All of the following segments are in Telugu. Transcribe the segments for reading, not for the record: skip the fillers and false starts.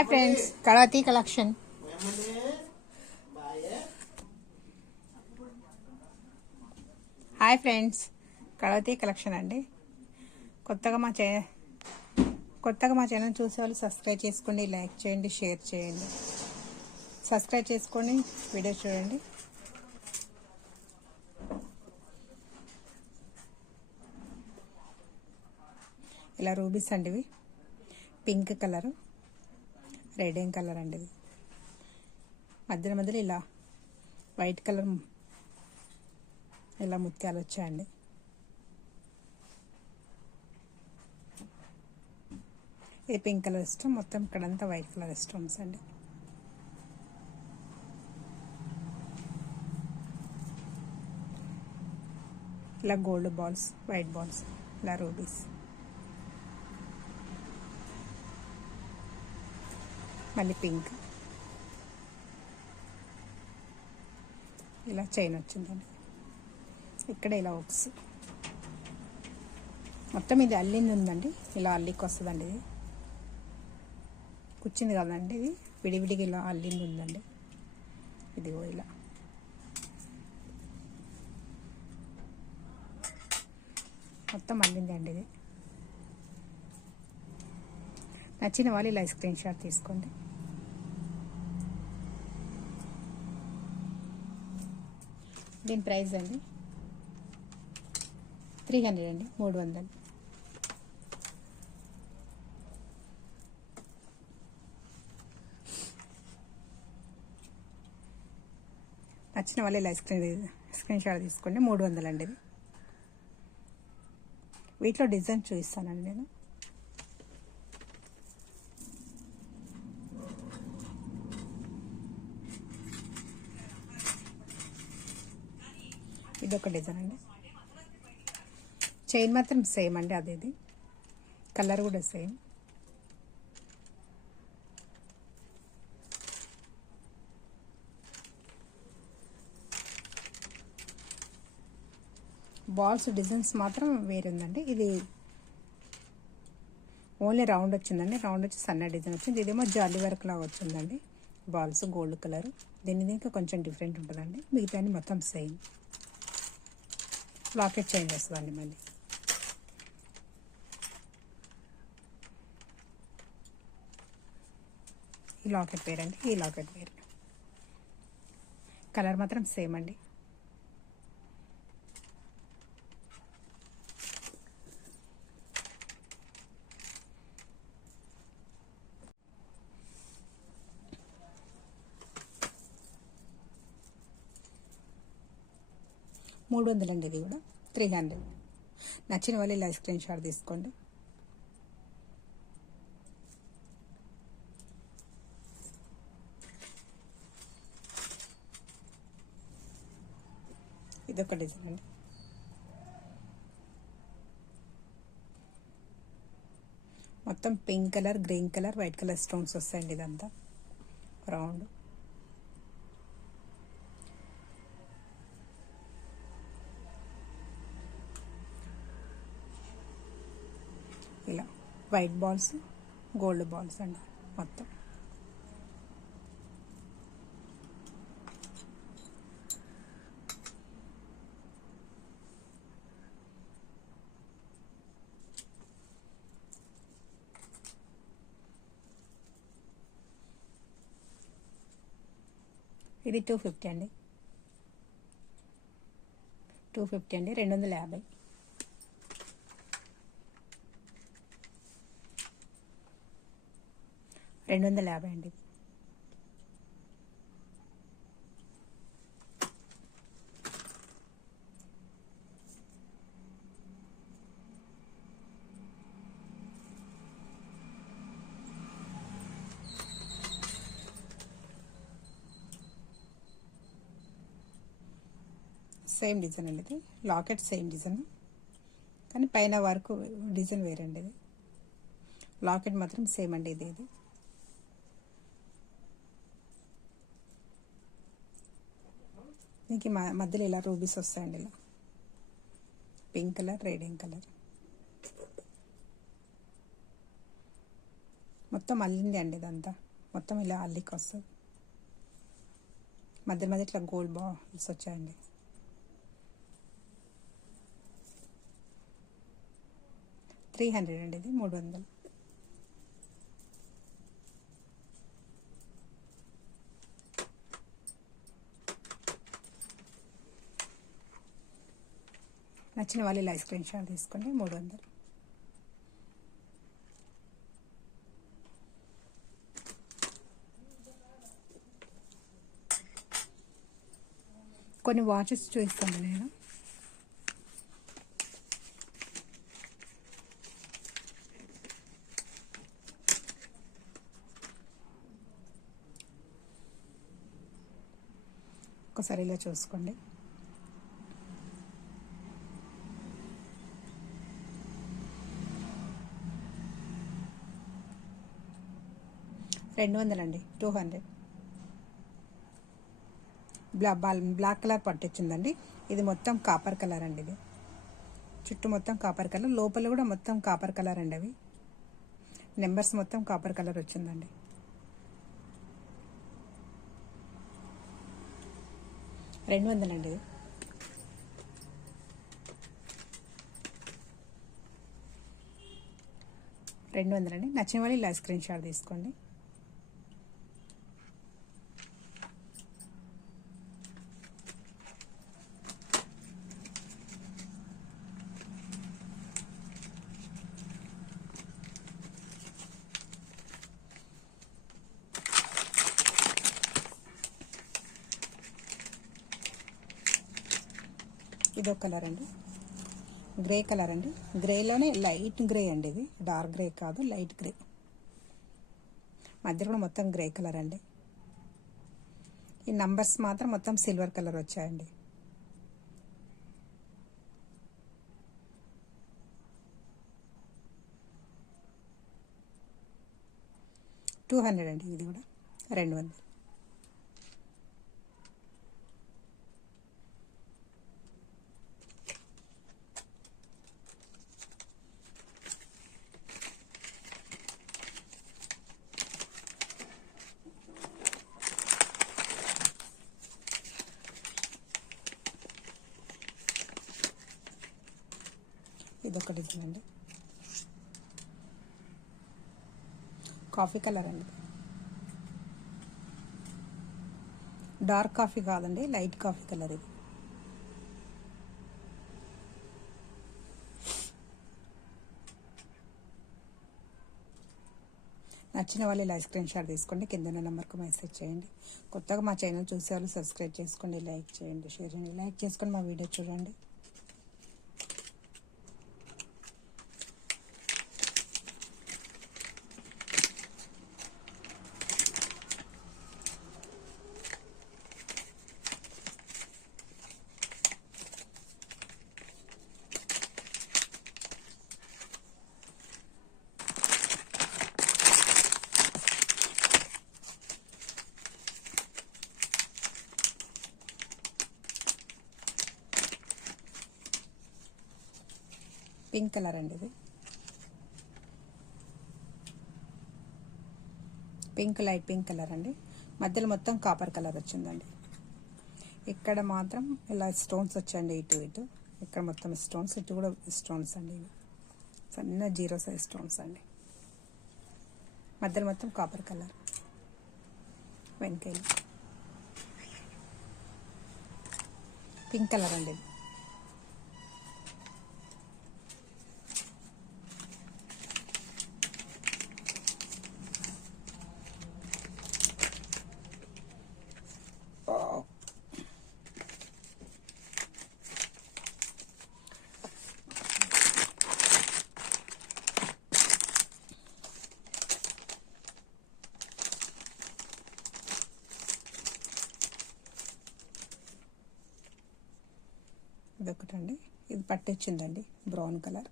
Hi friends, Kalavathi collection. Hi friends, Kalavathi collection అండి. కొత్తగా మా ఛానల్ చూసే వాళ్ళు సబ్స్క్రైబ్ చేసుకోండి, లైక్ చేయండి, షేర్ చేయండి. సబ్స్క్రైబ్ చేసుకొని వీడియో చూడండి. ఇలా రూబీస్ అండి, ఇవి పింక్ కలరు, రెడ్ కలర్ అండి. ఇది మధ్యలో ఇలా వైట్ కలర్ ఇలా ముత్యాలు వచ్చాయండి. ఇది పింక్ కలర్ స్టోన్, మొత్తం ఇక్కడంతా వైట్ కలర్ స్టోన్స్ అండి. ఇలా గోల్డ్ బాల్స్, వైట్ బాల్స్, ఇలా రూబీస్. మళ్ళీ పింక్, ఇలా చైన్ వచ్చిందండి. ఇక్కడ ఇలా ఉక్స్, మొత్తం ఇది అల్లింది ఉందండి. ఇలా అల్లికి వస్తుందండి. ఇది కూర్చుంది కదండి, ఇది విడివిడిగా ఇలా అల్లింది ఉందండి. ఇదిగో ఇలా మొత్తం అల్లింది అండి. ఇది నచ్చిన వాళ్ళు ఇలా స్క్రీన్ షాట్ తీసుకోండి. దీని ప్రైస్ అండి 300 అండి, 300. నచ్చిన వాళ్ళు ఇలా స్క్రీన్ షాట్ తీసుకోండి. 300 అండి. ఇది వీటిలో డిజైన్ చూపిస్తానండి నేను. ఇదొక డిజైన్ అండి. చైన్ మాత్రం సేమ్ అండి, అదేది కలర్ కూడా సేమ్. బాల్స్ డిజైన్స్ మాత్రం వేరే ఉందండి. ఇది ఓన్లీ రౌండ్ వచ్చిందండి, రౌండ్ వచ్చి సన్న డిజైన్ వచ్చింది. ఇదేమో జాలీ వర్క్ లాగా వచ్చిందండి. బాల్స్ గోల్డ్ కలర్, దీనికి కొంచెం డిఫరెంట్ ఉంటుందండి. మిగతా మొత్తం సేమ్. లాకెట్ చైన్ వస్తుందండి. మళ్ళీ ఈ లాకెట్ వేర్ అండి, ఈ లాకెట్ వేర్. కలర్ మాత్రం సేమ్ అండి. $300 అండి. ఇది కూడా 300. నచ్చిన వాళ్ళు ఇలా స్క్రీన్ షాట్ తీసుకోండి. ఇదొక డిజైన్ అండి. మొత్తం pink colour, green colour, white colour stones వస్తాయండి. ఇదంతా రౌండ్. ఇలా వైట్ బాల్స్, గోల్డ్ బాల్స్ అండి మొత్తం. ఇది 250 అండి, 250 అండి, 250. అండి. సేమ్ డిజైన్ అండి. ఇది లాకెట్ సేమ్ డిజైన్, కానీ పైన వరకు డిజైన్ వేరండి. ఇది లాకెట్ మాత్రం సేమ్ అండి. ఇది దీనికి మధ్యలో ఇలా రూబీస్ వస్తాయండి. ఇలా పింక్ కలర్, రెడ్ కలర్, మొత్తం అల్లింది అండి ఇదంతా. మొత్తం ఇలా అల్లికి వస్తుంది. మధ్య మధ్య ఇట్లా గోల్డ్ బాల్స్ వచ్చాయండి. $300 అండి, ఇది 300. నచ్చిన వాళ్ళు ఇలా స్క్రీన్ షాట్ తీసుకోండి. 300. కొన్ని వాచెస్ చూపిస్తాను నేను. ఒకసారి ఇలా చూసుకోండి. $200 అండి, 200. బ్లాక్ కలర్ పట్టించిందండి. ఇది మొత్తం కాపర్ కలర్ అండి. ఇది చుట్టూ మొత్తం కాపర్ కలర్, లోపల కూడా మొత్తం కాపర్ కలర్ అండి. అవి నెంబర్స్ మొత్తం కాపర్ కలర్ వచ్చిందండి. $200 అండి. ఇది 200 అండి. నచ్చిన వాళ్ళు ఇలా స్క్రీన్ షాట్ తీసుకోండి. ఇదో కలర్ అండి, గ్రే కలర్ అండి. గ్రేలోనే లైట్ గ్రే అండి. ఇది డార్క్ గ్రే కాదు, లైట్ గ్రే. మధ్యలో కూడా మొత్తం గ్రే కలర్ అండి. ఈ నంబర్స్ మాత్రం మొత్తం సిల్వర్ కలర్ వచ్చాయండి. $200 అండి. ఇది కూడా 200. ఇదొక డిజైన్ అండి, కాఫీ కలర్ అండి. డార్క్ కాఫీ కాదండి, లైట్ కాఫీ కలర్ ఇది. నచ్చిన వాళ్ళు ఇలా స్క్రీన్ షాట్ తీసుకోండి. కింద నెంబర్కి మెసేజ్ చేయండి. కొత్తగా మా ఛానల్ చూసే వాళ్ళు సబ్స్క్రైబ్ చేసుకోండి, లైక్ చేయండి, షేర్ చేయండి. లైక్ చేసుకొని మా వీడియో చూడండి. పింక్ కలర్ అండి. ఇది పింక్, లైట్ పింక్ కలర్ అండి. మధ్యలో మొత్తం కాపర్ కలర్ వచ్చిందండి. ఇక్కడ మాత్రం ఇలా స్టోన్స్ వచ్చాయండి, ఇటు ఇటు. ఇక్కడ మొత్తం స్టోన్స్, ఇటు కూడా స్టోన్స్ అండి. ఇవి సన్న 0 సైజ్ స్టోన్స్ అండి. మధ్యలో మొత్తం కాపర్ కలర్. వెనకాల పింక్ కలర్ అండి. ఇదొకటండి, ఇది పట్టించిందండి, బ్రౌన్ కలర్.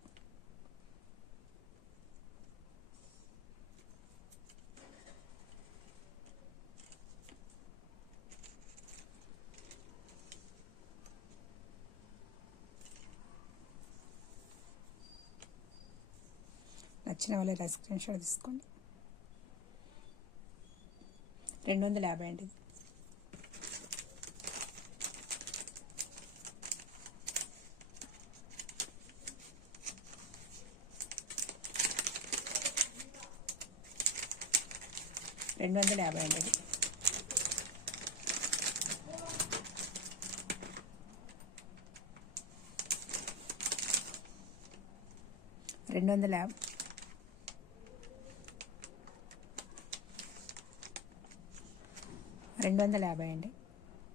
నచ్చిన వాళ్ళు ఇలా స్క్రీన్ షాట్ తీసుకోండి. 250 అండి. ఇది 250 అండి. ఇది 250. 250 అండి.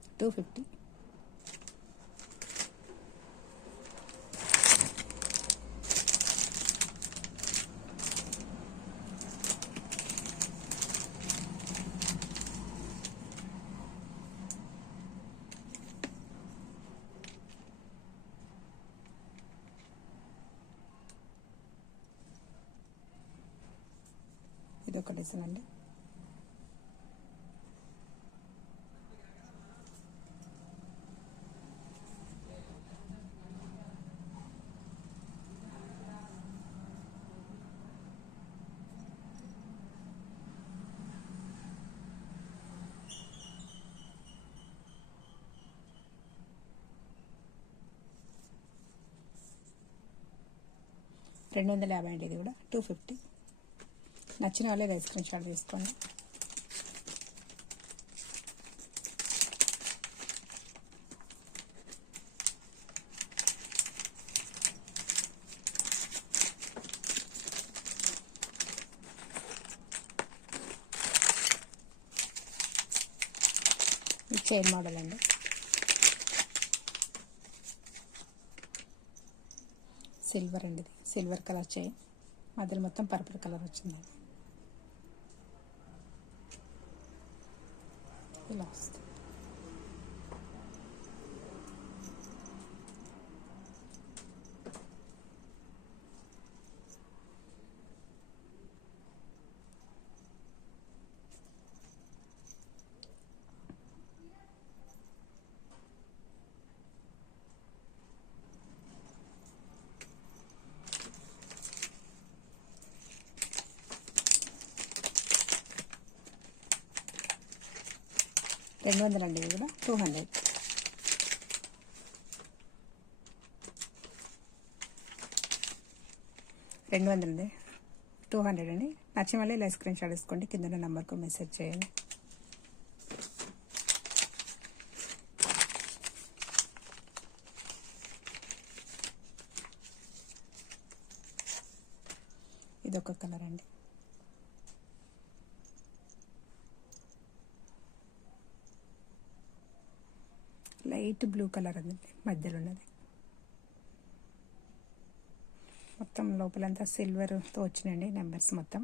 250. 1 డిజైన్ అండి. $250 అండి. ఇది కూడా 250. నచ్చిన వాళ్ళే స్క్రీన్ షాట్ తీసుకోండి. ఈ చైన్ మోడల్ అండి. సిల్వర్ అండి. ఇది సిల్వర్ కలర్ చైన్, మధ్యలో మొత్తం పర్పుల్ కలర్ వచ్చిందండి. ఇలా వస్తుంది. $200 అండి. ఇది కూడా 200. $200 200 అండి. నచ్చిన వాళ్ళు ఇలా స్క్రీన్ షాట్ తీసుకోండి. కింద నెంబర్కు మెసేజ్ చేయండి. ఇదొక కలర్ అండి. లైట్ బ్లూ కలర్ అండి మధ్యలో ఉన్నది. మొత్తం లోపలంతా సిల్వర్తో వచ్చినాయండి నెంబర్స్ మొత్తం.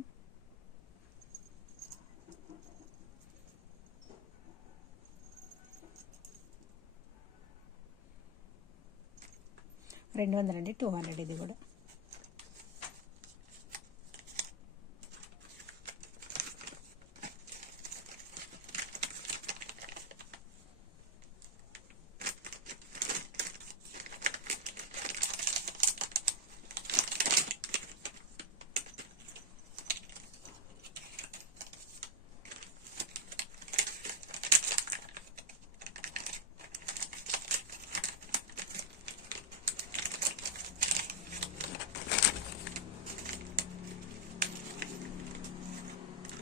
$200 అండి. 200 ఇది కూడా.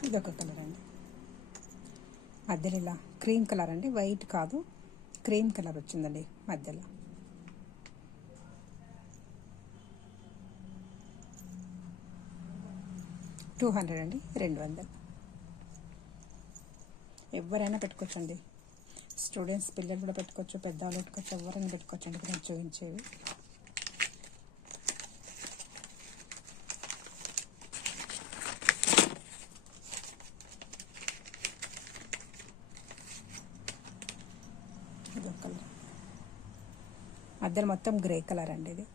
ఇదొక కలర్ అండి. మధ్యలో ఇలా క్రీమ్ కలర్ అండి, వైట్ కాదు, క్రీమ్ కలర్ వచ్చిందండి మధ్యలో. $200 అండి. 200. ఎవరైనా పెట్టుకోవచ్చండి. స్టూడెంట్స్ పిల్లలు కూడా పెట్టుకోవచ్చు, పెద్దవాళ్ళు పెట్టుకోవచ్చు, ఎవరైనా పెట్టుకోవచ్చు అండి. నేను చూపించేవి. ఇదొక కలర్. మధ్యలో మొత్తం గ్రే కలర్ అండి. ఇది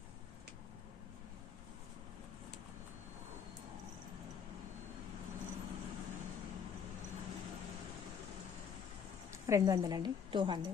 $200 అండి. 200.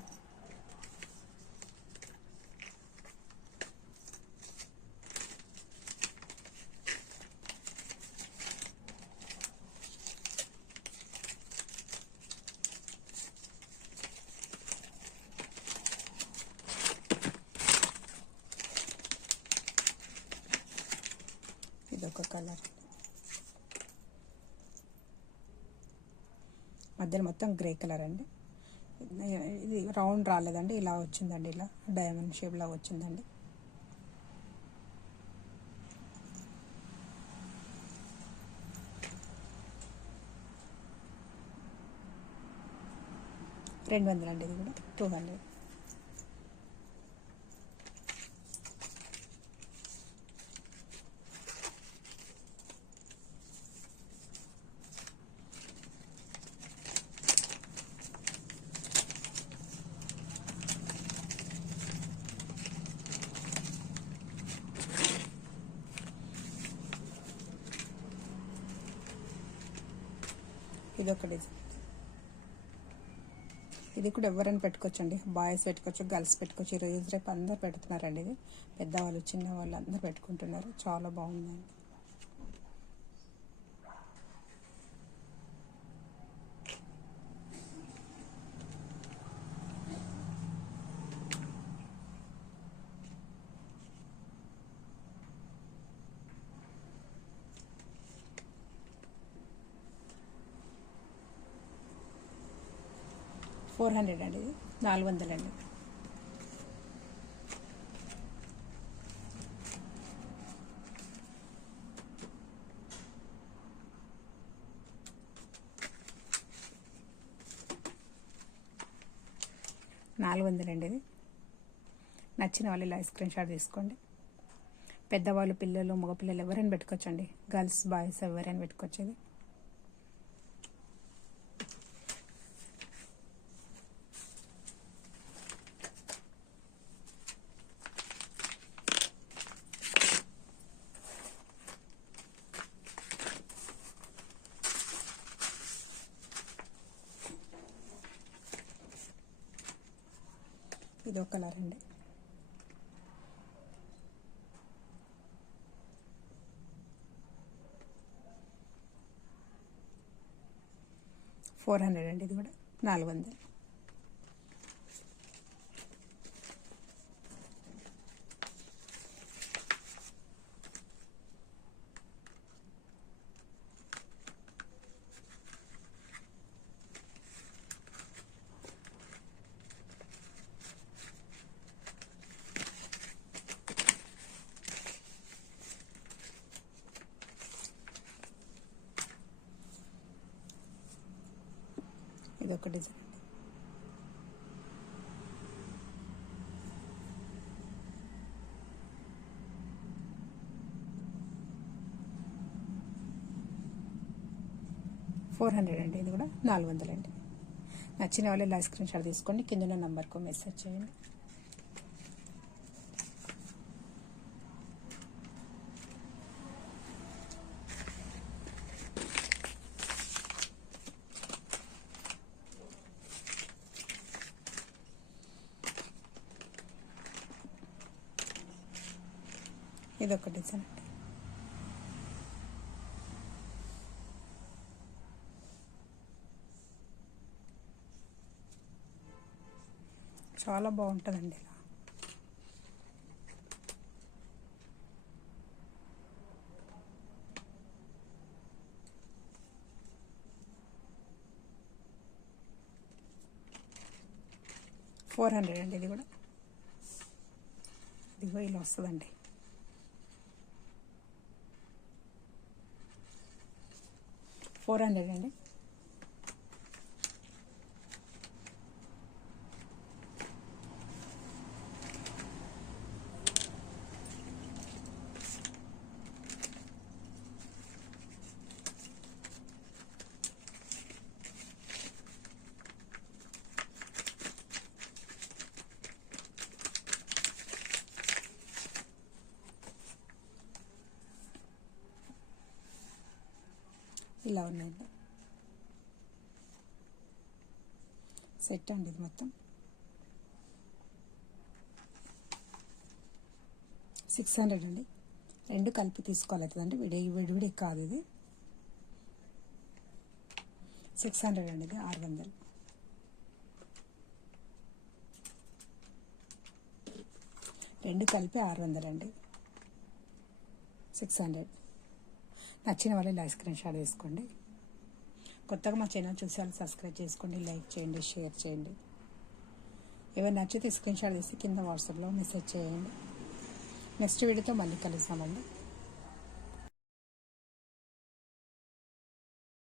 ఇదొక కలర్, మధ్యలో మొత్తం గ్రే కలర్ అండి. ఇది రౌండ్ రాలేదండి, ఇలా వచ్చిందండి, ఇలా డైమండ్ షేప్లా వచ్చిందండి. $200 అండి, ఇది కూడా 200. ఇదొక డిజైన్, ఇది కూడా ఎవరైనా పెట్టుకోవచ్చు అండి, బాయ్స్ పెట్టుకోవచ్చు, గర్ల్స్ పెట్టుకోవచ్చు. ఈరోజు రేపు అందరు పెడుతున్నారండి, ఇది పెద్దవాళ్ళు చిన్నవాళ్ళు అందరు పెట్టుకుంటున్నారు, చాలా బాగుందండి. $400 అండి, ఇది 400 అండి. $400 అండి. ఇది నచ్చిన వాళ్ళు ఇలా స్క్రీన్ షాట్ తీసుకోండి. పెద్దవాళ్ళు, పిల్లలు, మగపిల్లలు ఎవరైనా పెట్టుకోవచ్చండి, గర్ల్స్ బాయ్స్ ఎవరైనా పెట్టుకోవచ్చు. ఇది ఇదో కలర్ అండి. $400 అండి, ఇది కూడా 400. ఇదొక డిజైన్ అండి. $400 అండి, ఇది కూడా 400 అండి. నచ్చిన వాళ్ళు ఇలా స్క్రీన్ షాట్ తీసుకోండి, కింద నంబర్కు మెసేజ్ చేయండి. ఇదొక డిజైన్ అండి. చాలా బాగుంటుందండి ఇలా. $400 అండి, ఇది కూడా. ఇదిగో ఇలా వస్తుందండి. $400 అండి. ఇలా ఉన్నాయండి, సెట్ అండి ఇది మొత్తం. 600 అండి, రెండు కలిపి తీసుకోవాలండి, విడివిడి కాదు ఇది. 600 అండి, ఇది 600. రెండు కలిపి 600 అండి, 600. నచ్చిన వాళ్ళు ఇలా స్క్రీన్ షాట్ తీసుకోండి. కొత్తగా మా ఛానల్ చూసే వాళ్ళు సబ్స్క్రైబ్ చేసుకోండి, లైక్ చేయండి, షేర్ చేయండి. ఏమైనా నచ్చితే స్క్రీన్ షాట్ తీసి కింద వాట్సాప్లో మెసేజ్ చేయండి. నెక్స్ట్ వీడియోతో మళ్ళీ కలుస్తామండి.